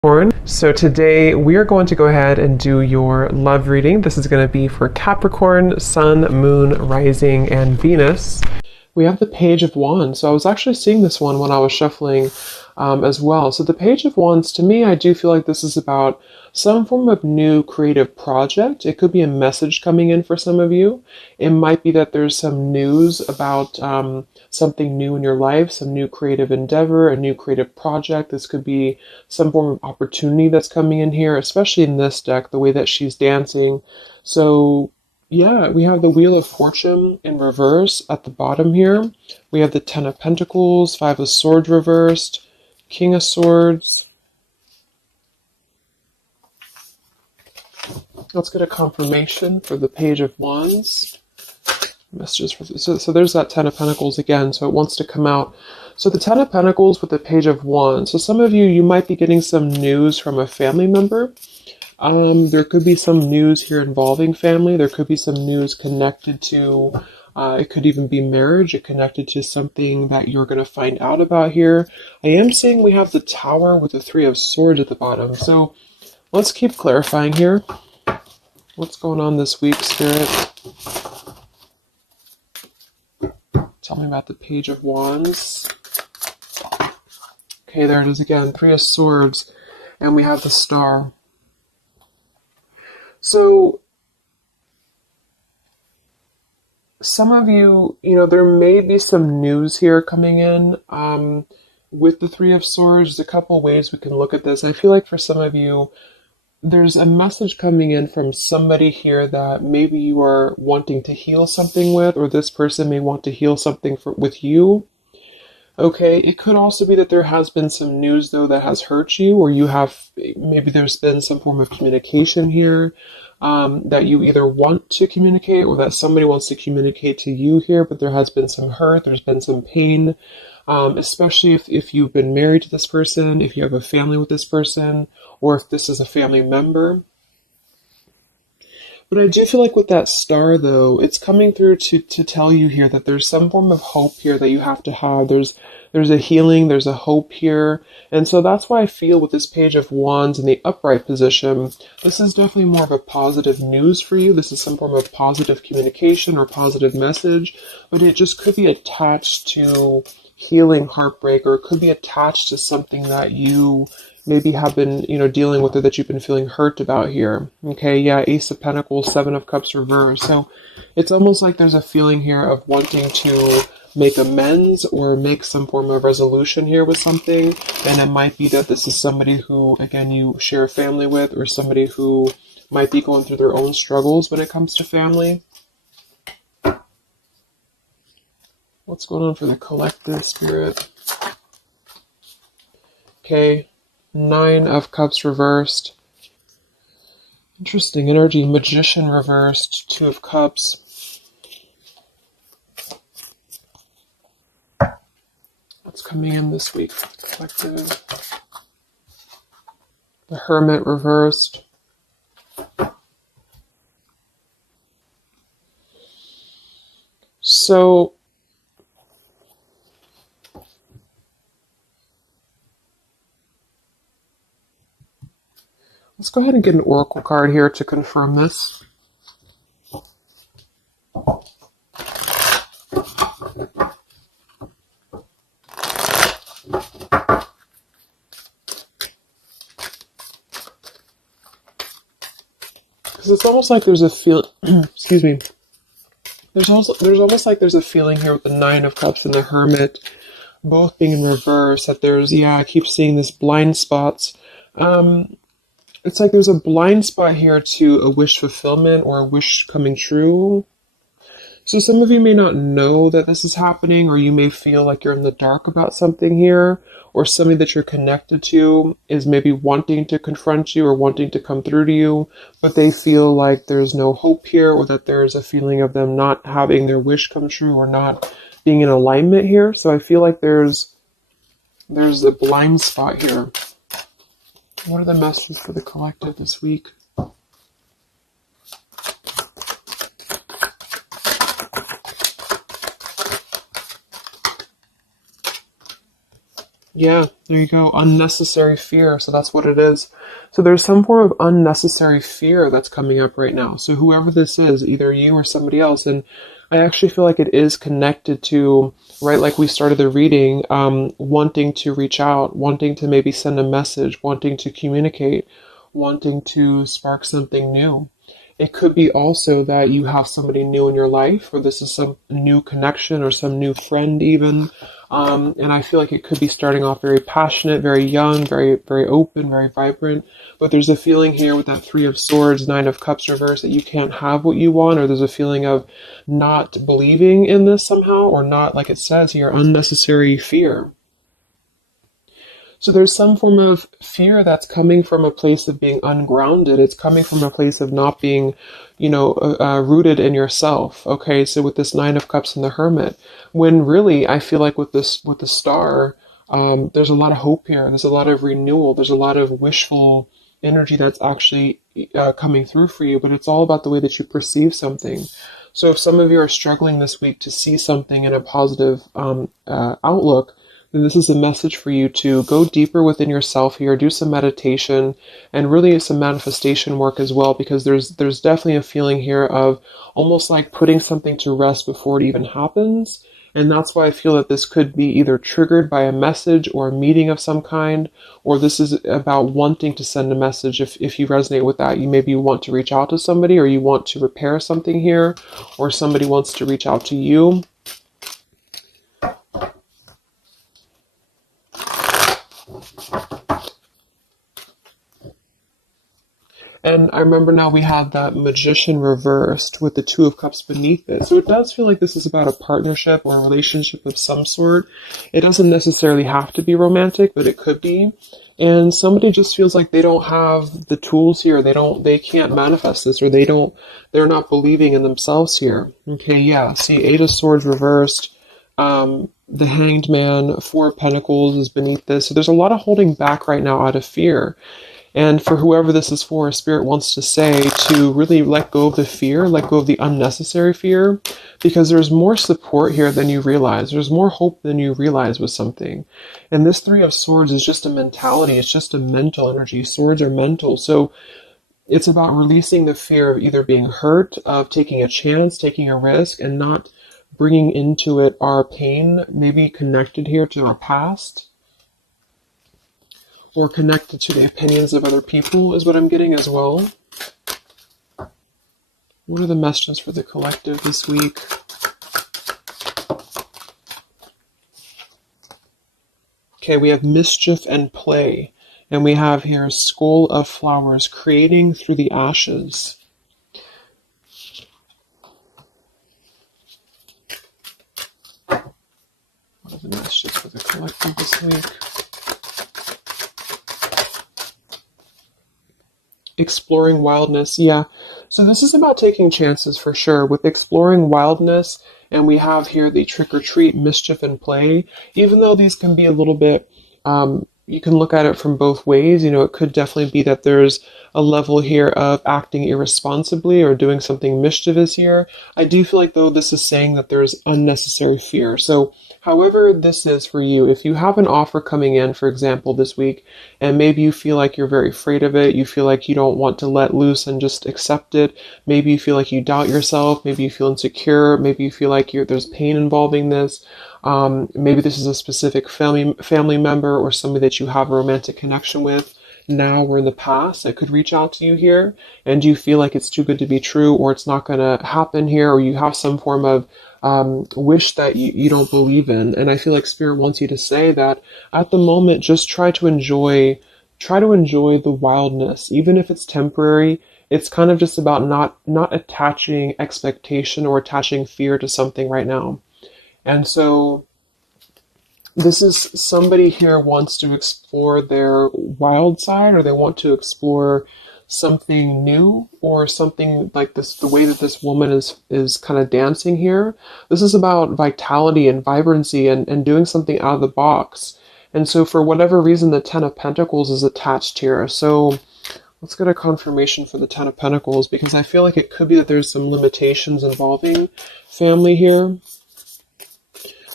So today we are going to go ahead and do your love reading. This is going to be for Capricorn, Sun, Moon, Rising, and Venus. We have the Page of Wands. So I was actually seeing this one when I was shuffling as well. So the Page of Wands, to me, I do feel like this is about some form of new creative project. It could be a message coming in for some of you. It might be that there's some news about something new in your life, some new creative endeavor, a new creative project. This could be some form of opportunity that's coming in here, especially in this deck, the way that she's dancing. So yeah, we have the Wheel of Fortune in reverse at the bottom here. We have the Ten of Pentacles, Five of Swords reversed, King of Swords. Let's get a confirmation for the Page of Wands. Messages for so there's that Ten of Pentacles again, so it wants to come out. So the Ten of Pentacles with the Page of Wands. So some of you might be getting some news from a family member. There could be some news here involving family. There could be some news connected to, it could even be marriage. It connected to something that you're going to find out about here. I am seeing we have the Tower with the Three of Swords at the bottom. So let's keep clarifying here. What's going on this week, Spirit? Tell me about the Page of Wands. Okay, there it is again. Three of Swords. And we have the Star. So, some of you, there may be some news here coming in with the Three of Swords. There's a couple ways we can look at this. I feel like for some of you, there's a message coming in from somebody here that maybe you are wanting to heal something with, or this person may want to heal something with you. Okay, it could also be that there has been some news, though, that has hurt you, or maybe there's been some form of communication here that you either want to communicate or that somebody wants to communicate to you here, but there has been some hurt, there's been some pain, especially if you've been married to this person, if you have a family with this person, or if this is a family member. But I do feel like with that Star, though, it's coming through to tell you here that there's some form of hope here that you have to have. There's a healing, there's a hope here. And so that's why I feel with this Page of Wands in the upright position, this is definitely more of a positive news for you. This is some form of positive communication or positive message, but it just could be attached to healing heartbreak, or it could be attached to something that you maybe have been, dealing with, or that you've been feeling hurt about here. Okay, yeah, Ace of Pentacles, Seven of Cups reversed. So it's almost like there's a feeling here of wanting to make amends or make some form of resolution here with something. And it might be that this is somebody who, again, you share a family with, or somebody who might be going through their own struggles when it comes to family. What's going on for the collective, Spirit? Okay. Nine of Cups reversed. Interesting energy. Magician reversed. Two of Cups. What's coming in this week for the collective? The Hermit reversed. So let's go ahead and get an oracle card here to confirm this. Because it's almost like there's a feel. Excuse me. There's almost like there's a feeling here with the Nine of Cups and the Hermit, both being in reverse. That I keep seeing this blind spots. It's like there's a blind spot here to a wish fulfillment or a wish coming true. So some of you may not know that this is happening, or you may feel like you're in the dark about something here, or somebody that you're connected to is maybe wanting to confront you or wanting to come through to you, but they feel like there's no hope here, or that there's a feeling of them not having their wish come true or not being in alignment here. So I feel like there's a blind spot here. What are the messages for the collective this week? Yeah, there you go. Unnecessary fear. So that's what it is. So there's some form of unnecessary fear that's coming up right now. So whoever this is, either you or somebody else, and I actually feel like it is connected to, right, like we started the reading, wanting to reach out, wanting to maybe send a message, wanting to communicate, wanting to spark something new. It could be also that you have somebody new in your life, or this is some new connection or some new friend even. And I feel like it could be starting off very passionate, very young, very, very open, very vibrant. But there's a feeling here with that Three of Swords, Nine of Cups reverse, that you can't have what you want, or there's a feeling of not believing in this somehow, or not, like it says here, unnecessary fear. So there's some form of fear that's coming from a place of being ungrounded. It's coming from a place of not being, rooted in yourself. Okay, so with this Nine of Cups and the Hermit, when really I feel like with the Star, there's a lot of hope here. There's a lot of renewal. There's a lot of wishful energy that's actually coming through for you. But it's all about the way that you perceive something. So if some of you are struggling this week to see something in a positive outlook, then this is a message for you to go deeper within yourself here, do some meditation, and really some manifestation work as well, because there's definitely a feeling here of almost like putting something to rest before it even happens. And that's why I feel that this could be either triggered by a message or a meeting of some kind, or this is about wanting to send a message. If you resonate with that, you want to reach out to somebody, or you want to repair something here, or somebody wants to reach out to you. And I remember now we have that Magician reversed with the Two of Cups beneath it. So it does feel like this is about a partnership or a relationship of some sort. It doesn't necessarily have to be romantic, but it could be. And somebody just feels like they don't have the tools here. They can't manifest this, or they're not believing in themselves here. Okay, yeah. See, Eight of Swords reversed. The Hanged Man, Four of Pentacles is beneath this. So there's a lot of holding back right now out of fear. And for whoever this is for, Spirit wants to say to really let go of the fear, let go of the unnecessary fear, because there's more support here than you realize. There's more hope than you realize with something. And this Three of Swords is just a mentality. It's just a mental energy. Swords are mental. So it's about releasing the fear of either being hurt, of taking a chance, taking a risk, and not bringing into it our pain, maybe connected here to our past, or connected to the opinions of other people is what I'm getting as well. What are the messages for the collective this week? Okay, we have mischief and play. And we have here Skull of Flowers, creating through the ashes. What are the messages for the collective this week? Exploring wildness. Yeah. So this is about taking chances for sure with exploring wildness. And we have here the trick or treat, mischief and play. Even though these can be a little bit, you can look at it from both ways. It could definitely be that there's a level here of acting irresponsibly or doing something mischievous here. I do feel like, though, this is saying that there's unnecessary fear. So however this is for you, if you have an offer coming in, for example, this week, and maybe you feel like you're very afraid of it, you feel like you don't want to let loose and just accept it, maybe you feel like you doubt yourself, maybe you feel insecure, maybe you feel like there's pain involving this, maybe this is a specific family member or somebody that you have a romantic connection with now or in the past that could reach out to you here, and you feel like it's too good to be true, or it's not going to happen here, or you have some form of wish that you don't believe in. And I feel like Spirit wants you to say that at the moment, just try to enjoy the wildness, even if it's temporary. It's kind of just about not attaching expectation or attaching fear to something right now. And so this is somebody here wants to explore their wild side, or they want to explore something new, or something like this, the way that this woman is kind of dancing here. This is about vitality and vibrancy and doing something out of the box. And so for whatever reason, the Ten of Pentacles is attached here. So let's get a confirmation for the Ten of Pentacles, because I feel like it could be that there's some limitations involving family here.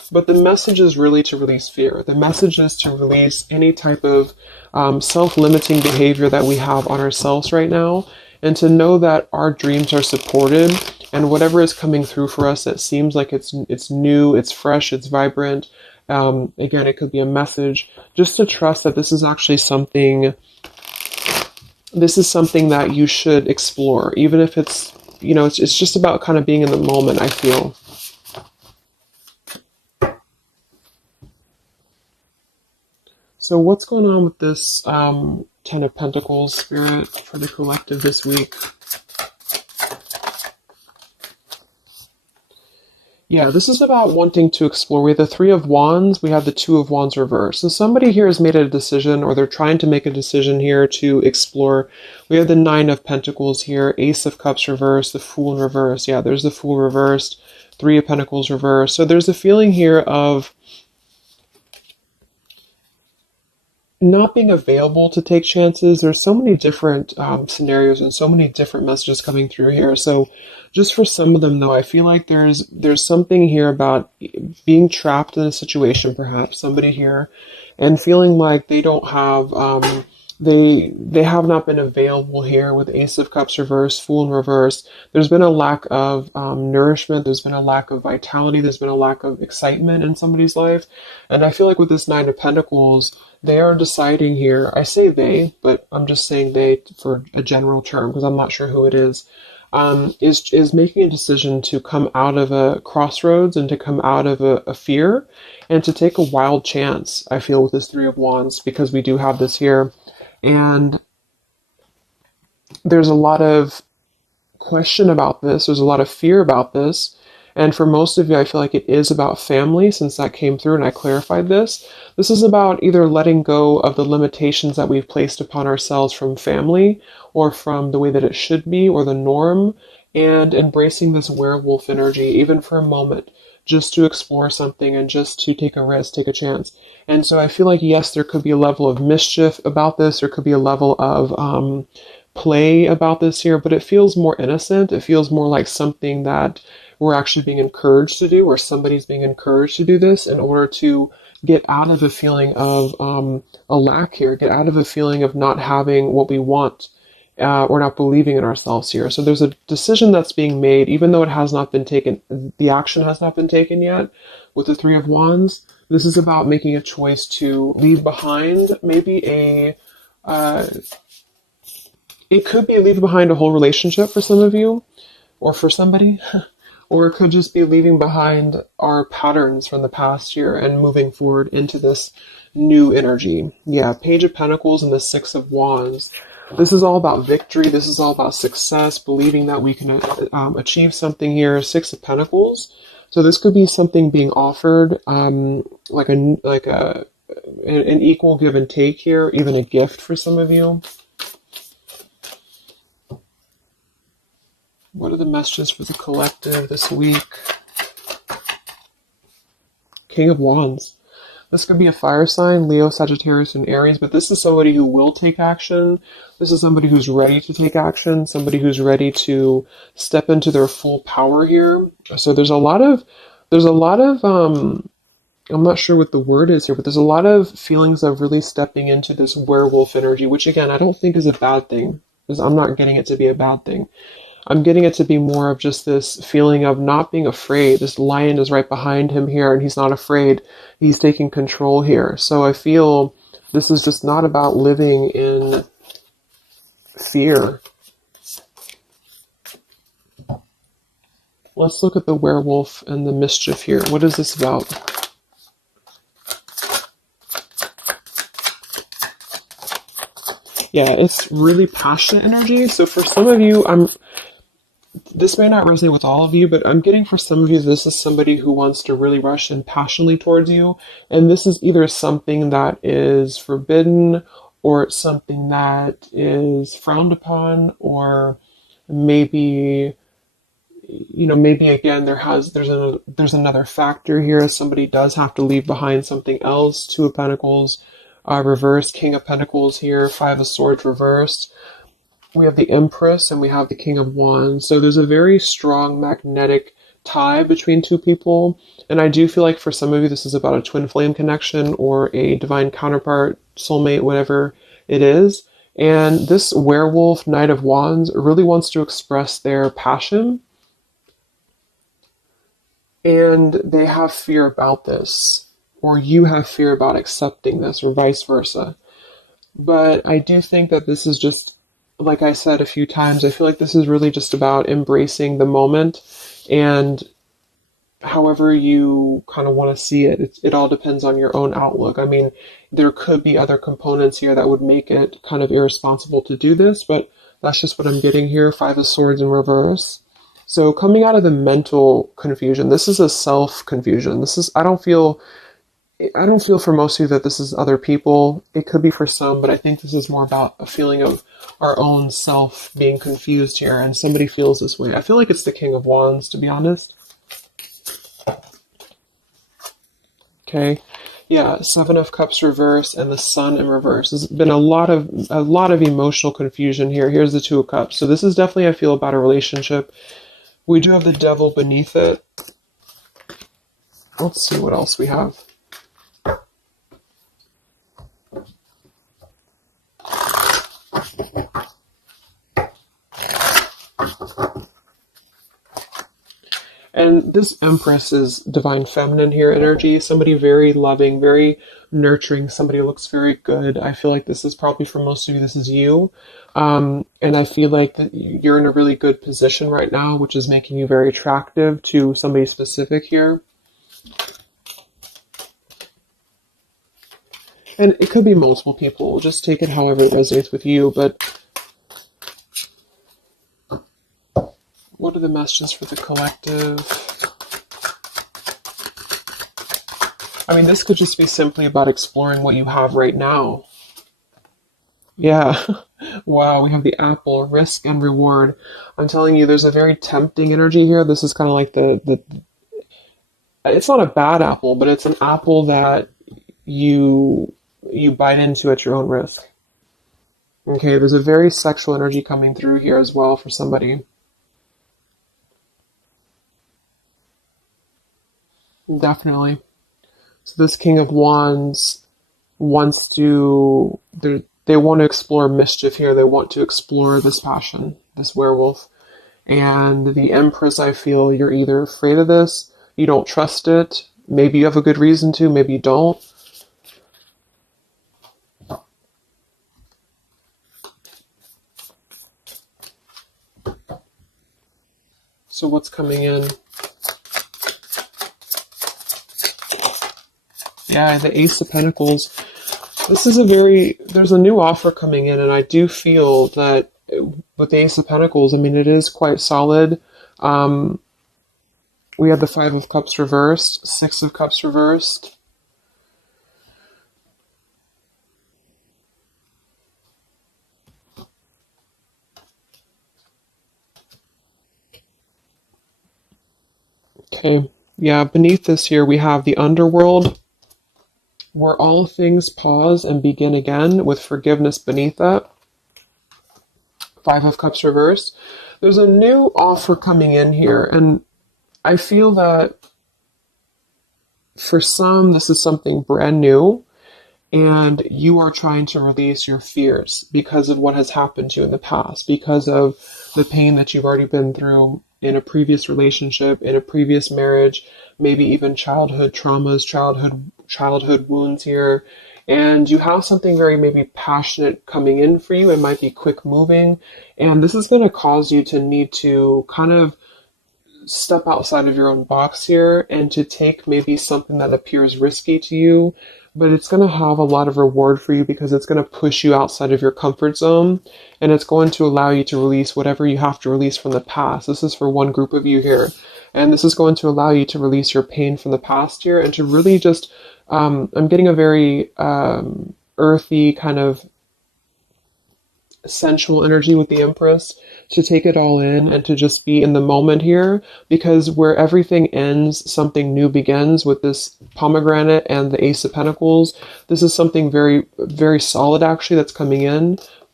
But the message is really to release fear. The message is to release any type of self-limiting behavior that we have on ourselves right now, and to know that our dreams are supported, and whatever is coming through for us that seems like it's new, it's fresh, it's vibrant. Again, it could be a message, just to trust that this is actually something. This is something that you should explore, even if it's, you know, it's just about kind of being in the moment, I feel. So what's going on with this Ten of Pentacles, Spirit, for the collective this week? Yeah, this is about wanting to explore. We have the Three of Wands, we have the Two of Wands reversed. So somebody here has made a decision, or they're trying to make a decision here to explore. We have the Nine of Pentacles here, Ace of Cups reversed, the Fool in reverse. Yeah, there's the Fool reversed, Three of Pentacles reversed. So there's a feeling here of not being available to take chances. There's so many different scenarios and so many different messages coming through here. So just for some of them, though, I feel like there's something here about being trapped in a situation, perhaps somebody here, and feeling like they don't have they have not been available here with Ace of Cups reversed, Fool in reverse. There's been a lack of nourishment. There's been a lack of vitality. There's been a lack of excitement in somebody's life. And I feel like with this Nine of Pentacles, they are deciding here, I say they, but I'm just saying they for a general term because I'm not sure who it is making a decision to come out of a crossroads and to come out of a fear and to take a wild chance, I feel, with this Three of Wands, because we do have this here. And there's a lot of question about this. There's a lot of fear about this. And for most of you, I feel like it is about family, since that came through and I clarified this. This is about either letting go of the limitations that we've placed upon ourselves from family, or from the way that it should be, or the norm, and embracing this werewolf energy, even for a moment, just to explore something and just to take a risk, take a chance. And so I feel like, yes, there could be a level of mischief about this. There could be a level of play about this here, but it feels more innocent. It feels more like something that we're actually being encouraged to do, or somebody's being encouraged to do this in order to get out of a feeling of a lack here, get out of a feeling of not having what we want, or not believing in ourselves here. So there's a decision that's being made, even though it has not been taken, the action has not been taken yet with the Three of Wands. This is about making a choice to leave behind maybe it could be leaving behind a whole relationship for some of you, or for somebody. Or it could just be leaving behind our patterns from the past year and moving forward into this new energy. Yeah, Page of Pentacles and the Six of Wands. This is all about victory. This is all about success, believing that we can achieve something here. Six of Pentacles. So this could be something being offered, like an equal give and take here, even a gift for some of you. What are the messages for the collective this week? King of Wands. This could be a fire sign, Leo, Sagittarius, and Aries, but this is somebody who will take action. This is somebody who's ready to take action, somebody who's ready to step into their full power here. So there's a lot of, I'm not sure what the word is here, but there's a lot of feelings of really stepping into this werewolf energy, which again, I don't think is a bad thing, because I'm not getting it to be a bad thing. I'm getting it to be more of just this feeling of not being afraid. This lion is right behind him here, and he's not afraid. He's taking control here. So I feel this is just not about living in fear. Let's look at the werewolf and the mischief here. What is this about? Yeah, it's really passionate energy. So for some of you, this may not resonate with all of you, but I'm getting for some of you, this is somebody who wants to really rush in passionately towards you. And this is either something that is forbidden, or it's something that is frowned upon, or maybe, maybe again, there's another factor here. Somebody does have to leave behind something else. Two of Pentacles reversed, King of Pentacles here, Five of Swords reversed. We have the Empress and we have the King of Wands. So there's a very strong magnetic tie between two people. And I do feel like for some of you, this is about a twin flame connection or a divine counterpart, soulmate, whatever it is. And this werewolf, Knight of Wands, really wants to express their passion. And they have fear about this, or you have fear about accepting this, or vice versa. But I do think that this is just, like I said a few times, I feel like this is really just about embracing the moment, and however you kind of want to see it, it all depends on your own outlook. I mean, there could be other components here that would make it kind of irresponsible to do this, but that's just what I'm getting here. Five of Swords in reverse. So coming out of the mental confusion, this is a self-confusion. This is, I don't feel for most of you that this is other people. It could be for some, but I think this is more about a feeling of our own self being confused here, and somebody feels this way. I feel like it's the King of Wands, to be honest. Okay. Yeah, Seven of Cups reverse and the Sun in reverse. There's been a lot of emotional confusion here. Here's the Two of Cups. So this is definitely, I feel, about a relationship. We do have the Devil beneath it. Let's see what else we have. And this Empress is divine feminine here energy. Somebody very loving, very nurturing. Somebody who looks very good. I feel like this is probably for most of you, this is you. And I feel like that you're in a really good position right now, which is making you very attractive to somebody specific here. And it could be multiple people. Just take it however it resonates with you. But what are the messages for the collective? I mean, this could just be simply about exploring what you have right now. Yeah. Wow, we have the apple, risk and reward. I'm telling you, there's a very tempting energy here. This is kind of like it's not a bad apple, but it's an apple that you bite into at your own risk. Okay, there's a very sexual energy coming through here as well for somebody. Definitely. So this King of Wands wants to, they want to explore mischief here. They want to explore this passion, this werewolf. And the Empress, I feel you're either afraid of this, you don't trust it, maybe you have a good reason to, maybe you don't. So what's coming in? Yeah, the Ace of Pentacles. This is there's a new offer coming in, and I do feel that with the Ace of Pentacles, I mean, it is quite solid. We have the Five of Cups reversed, Six of Cups reversed. Okay, yeah, beneath this here, we have the Underworld, where all things pause and begin again, with forgiveness beneath that. Five of Cups reversed. There's a new offer coming in here, and I feel that for some, this is something brand new, and you are trying to release your fears because of what has happened to you in the past, because of the pain that you've already been through in a previous relationship, in a previous marriage, maybe even childhood traumas, childhood wounds here. And you have something very maybe passionate coming in for you. It might be quick moving. And this is going to cause you to need to kind of step outside of your own box here and to take maybe something that appears risky to you, but it's going to have a lot of reward for you because it's going to push you outside of your comfort zone, and it's going to allow you to release whatever you have to release from the past. This is for one group of you here, and this is going to allow you to release your pain from the past here and to really just, I'm getting a very earthy kind of sensual energy with the Empress, to take it all in and to just be in the moment here, because where everything ends, something new begins with this pomegranate and the Ace of Pentacles. This is something very, very solid actually that's coming in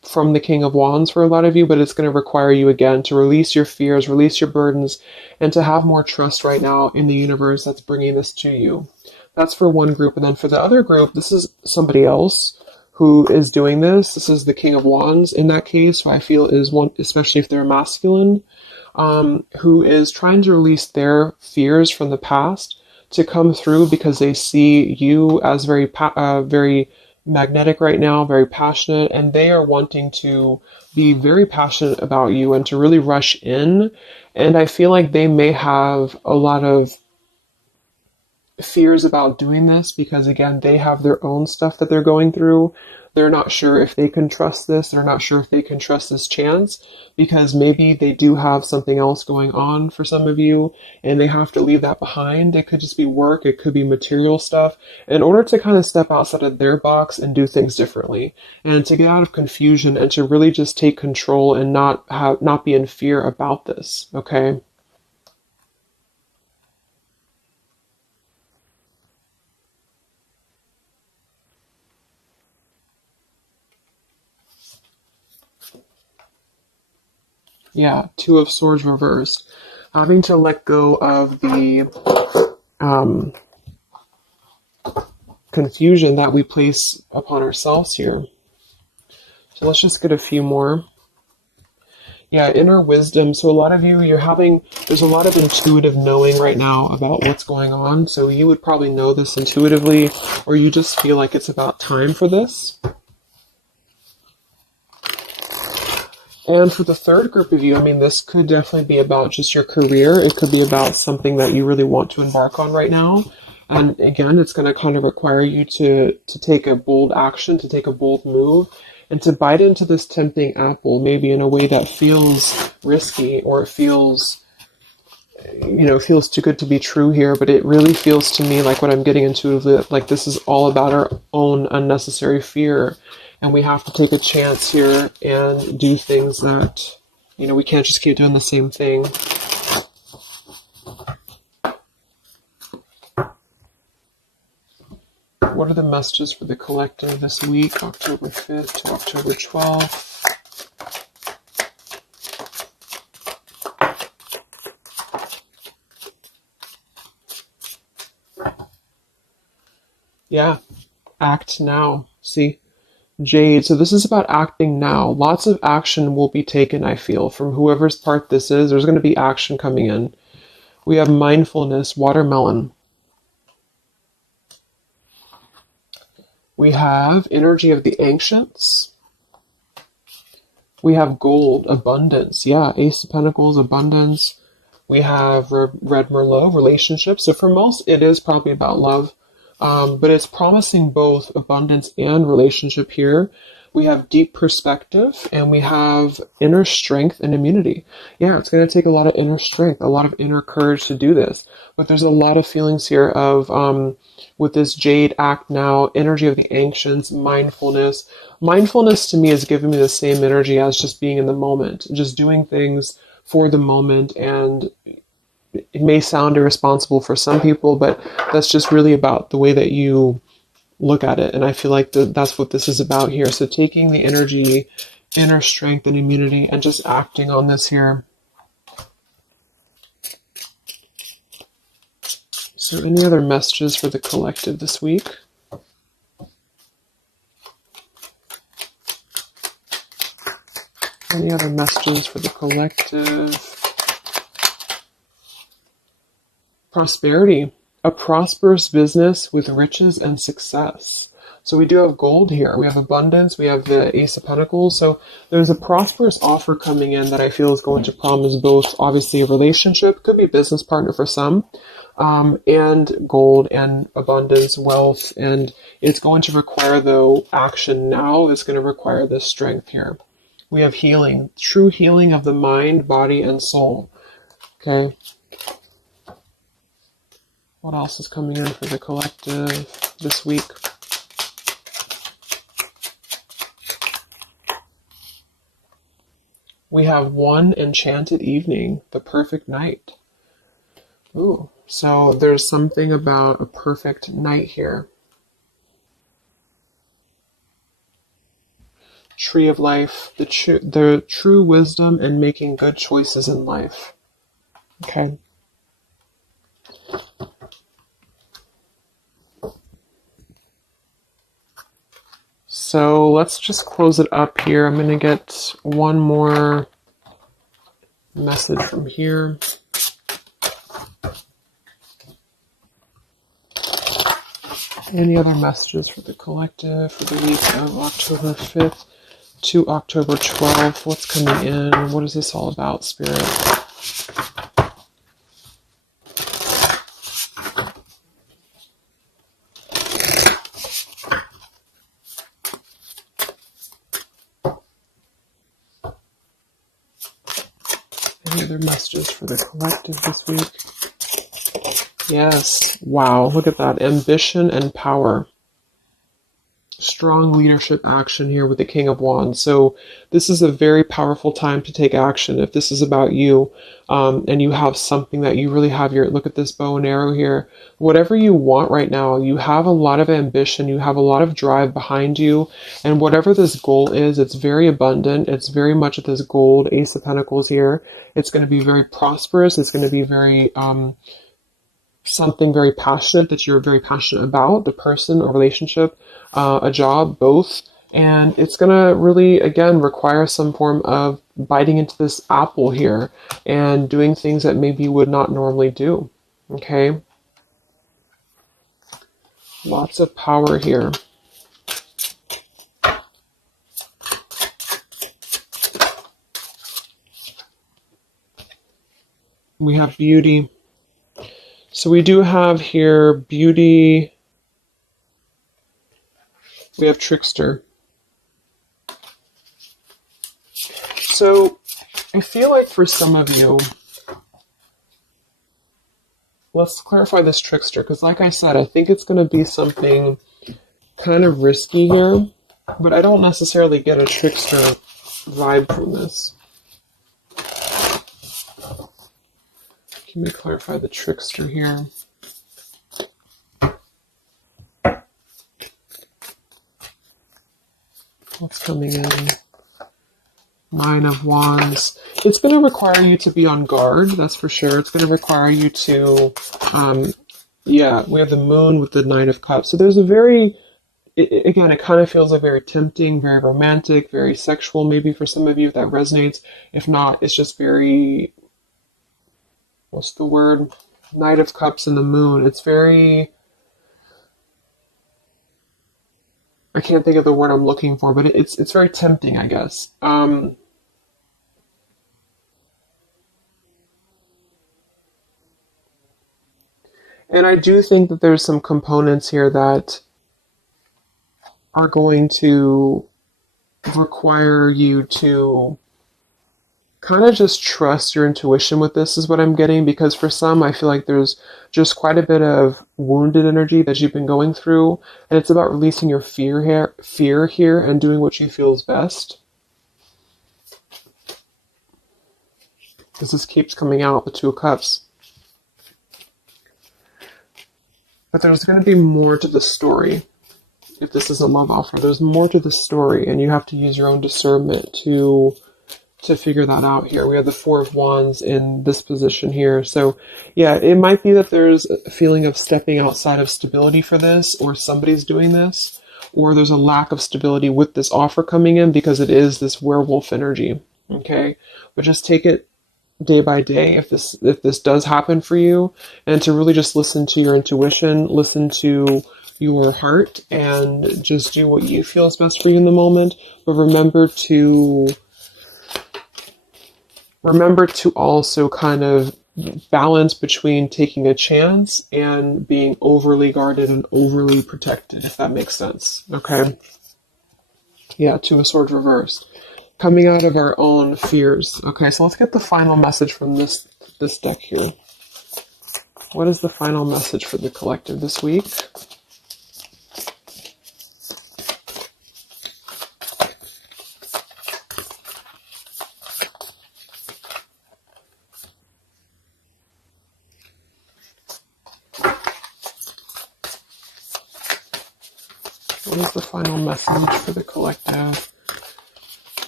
from the King of Wands for a lot of you, but it's going to require you again to release your fears, release your burdens, and to have more trust right now in the universe that's bringing this to you. That's for one group. And then for the other group, this is somebody else who is doing this. This is the King of Wands in that case, who I feel is one, especially if they're masculine, who is trying to release their fears from the past to come through because they see you as very magnetic right now, very passionate, and they are wanting to be very passionate about you and to really rush in. And I feel like they may have a lot of fears about doing this because, again, they have their own stuff that they're going through. They're not sure if they can trust this. They're not sure if they can trust this chance because maybe they do have something else going on for some of you and they have to leave that behind. It could just be work. It could be material stuff in order to kind of step outside of their box and do things differently and to get out of confusion and to really just take control and not be in fear about this. Okay. Yeah, Two of Swords reversed. Having to let go of the confusion that we place upon ourselves here. So let's just get a few more. Yeah, inner wisdom. So a lot of you, there's a lot of intuitive knowing right now about what's going on. So you would probably know this intuitively, or you just feel like it's about time for this. And for the third group of you, I mean, this could definitely be about just your career. It could be about something that you really want to embark on right now. And again, it's going to kind of require you to take a bold action, to take a bold move, and to bite into this tempting apple, maybe in a way that feels risky or it feels too good to be true here. But it really feels to me like what I'm getting intuitively, like this is all about our own unnecessary fear. And we have to take a chance here and do things that, we can't just keep doing the same thing. What are the messages for the collective this week, October 5th to October 12th? Yeah, act now. See? Jade, so this is about acting now. Lots of action will be taken, I feel, from whoever's part this is. There's going to be action coming in. We have mindfulness, watermelon. We have energy of the ancients. We have gold, abundance. Yeah, Ace of Pentacles, abundance. We have Red Merlot, relationships. So for most, it is probably about love. But it's promising both abundance and relationship here. We have deep perspective and we have inner strength and immunity. Yeah, it's going to take a lot of inner strength, a lot of inner courage to do this. But there's a lot of feelings here of, with this Jade, act now, energy of the ancients, mindfulness. Mindfulness to me is giving me the same energy as just being in the moment, just doing things for the moment. And it may sound irresponsible for some people, but that's just really about the way that you look at it. And I feel like that's what this is about here. So taking the energy, inner strength and immunity and just acting on this here. So any other messages for the collective this week? Any other messages for the collective? Prosperity, a prosperous business with riches and success. So we do have gold here. We have abundance. We have the Ace of Pentacles. So there's a prosperous offer coming in that I feel is going to promise both, obviously, a relationship, could be a business partner for some, and gold and abundance, wealth. And it's going to require, though, action now. It's going to require this strength here. We have healing, true healing of the mind, body, and soul. Okay. What else is coming in for the collective this week? We have one enchanted evening, the perfect night. Ooh, so there's something about a perfect night here. Tree of life, the true wisdom and making good choices in life. Okay. So let's just close it up here. I'm going to get one more message from here. Any other messages for the collective for the week of October 5th to October 12th? What's coming in? What is this all about, Spirit? Any other messages for the collective this week? Yes. Wow. Look at that. Ambition and power. Strong leadership action here with the King of Wands. So this is a very powerful time to take action. If this is about you, and you have something that you really have your, look at this bow and arrow here, whatever you want right now, you have a lot of ambition, you have a lot of drive behind you, and whatever this goal is, it's very abundant. It's very much at this gold Ace of Pentacles here. It's going to be very prosperous. It's going to be very, something very passionate that you're very passionate about, the person or relationship, a job, both. And it's going to really, again, require some form of biting into this apple here and doing things that maybe you would not normally do. Okay? Lots of power here. We have beauty. So we do have here beauty. We have trickster. So I feel like for some of you, let's clarify this trickster, because like I said, I think it's going to be something kind of risky here, but I don't necessarily get a trickster vibe from this. Let me clarify the trickster here. What's coming in? Nine of Wands. It's going to require you to be on guard, that's for sure. It's going to require you to, yeah, we have the Moon with the Nine of Cups. So there's a very, again, it kind of feels like very tempting, very romantic, very sexual, maybe for some of you if that resonates. If not, it's just very, what's the word? Knight of Cups and the Moon. It's very, I can't think of the word I'm looking for, but it's very tempting, I guess. And I do think that there's some components here that are going to require you to kind of just trust your intuition with this, is what I'm getting, because for some, I feel like there's just quite a bit of wounded energy that you've been going through, and it's about releasing your fear here and doing what you feel is best. Because this keeps coming out, the Two of Cups. But there's going to be more to the story. If this is a love offer, there's more to the story, and you have to use your own discernment to figure that out here. We have the Four of Wands in this position here. So yeah, it might be that there's a feeling of stepping outside of stability for this, or somebody's doing this, or there's a lack of stability with this offer coming in because it is this werewolf energy. Okay? But just take it day by day if this does happen for you, and to really just listen to your intuition, listen to your heart, and just do what you feel is best for you in the moment. But remember to also kind of balance between taking a chance and being overly guarded and overly protected, if that makes sense. Okay? Yeah, Two of Swords reversed. Coming out of our own fears. Okay, so let's get the final message from this deck here. What is the final message for the collective this week? What is the final message for the collective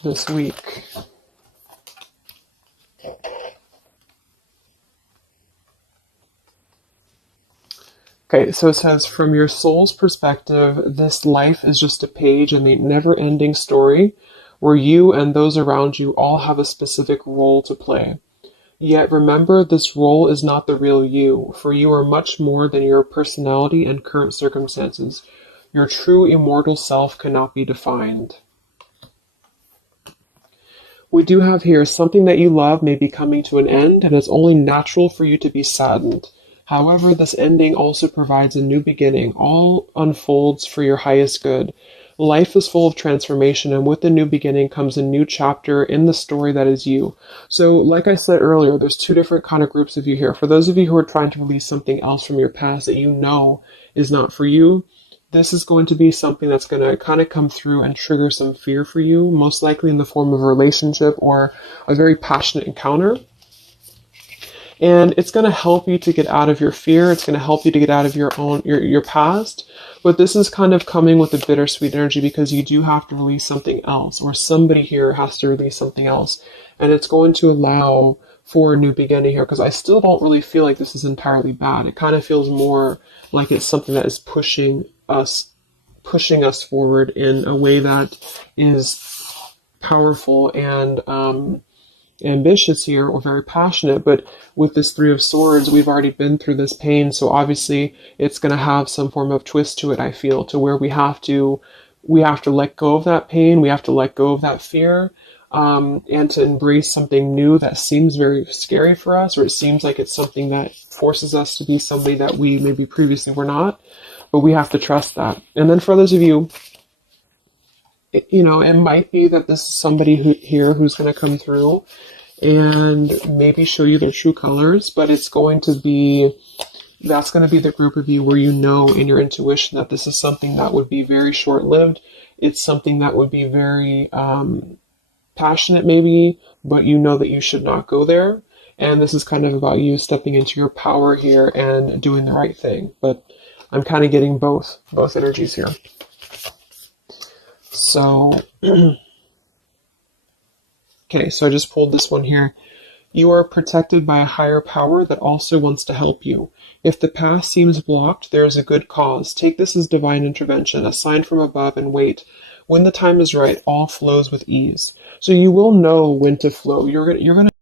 this week. Okay, so it says, from your soul's perspective, this life is just a page in the never-ending story where you and those around you all have a specific role to play. Yet remember, this role is not the real you, for you are much more than your personality and current circumstances. Your true immortal self cannot be defined. We do have here, something that you love may be coming to an end, and it's only natural for you to be saddened. However, this ending also provides a new beginning. All unfolds for your highest good. Life is full of transformation, and with the new beginning comes a new chapter in the story that is you. So, like I said earlier, there's two different kind of groups of you here. For those of you who are trying to release something else from your past that you know is not for you, this is going to be something that's going to kind of come through and trigger some fear for you, most likely in the form of a relationship or a very passionate encounter. And it's going to help you to get out of your fear. It's going to help you to get out of your past. But this is kind of coming with a bittersweet energy because you do have to release something else, or somebody here has to release something else. And it's going to allow for a new beginning here, because I still don't really feel like this is entirely bad. It kind of feels more like it's something that is pushing us forward in a way that is powerful and ambitious here, or very passionate. But with this Three of Swords, we've already been through this pain, so obviously it's going to have some form of twist to it, I feel, to where we have to let go of that pain, we have to let go of that fear, and to embrace something new that seems very scary for us, or it seems like it's something that forces us to be somebody that we maybe previously were not, but we have to trust that. And then for those of you, you know, it might be that this is somebody who's going to come through and maybe show you their true colors, but that's going to be the group of you where you know in your intuition that this is something that would be very short-lived. It's something that would be very passionate maybe, but you know that you should not go there. And this is kind of about you stepping into your power here and doing the right thing. But I'm kind of getting both energies here. So, okay, so I just pulled this one here. You are protected by a higher power that also wants to help you. If the path seems blocked, there is a good cause. Take this as divine intervention, a sign from above, and wait. When the time is right, all flows with ease. So you will know when to flow. You're gonna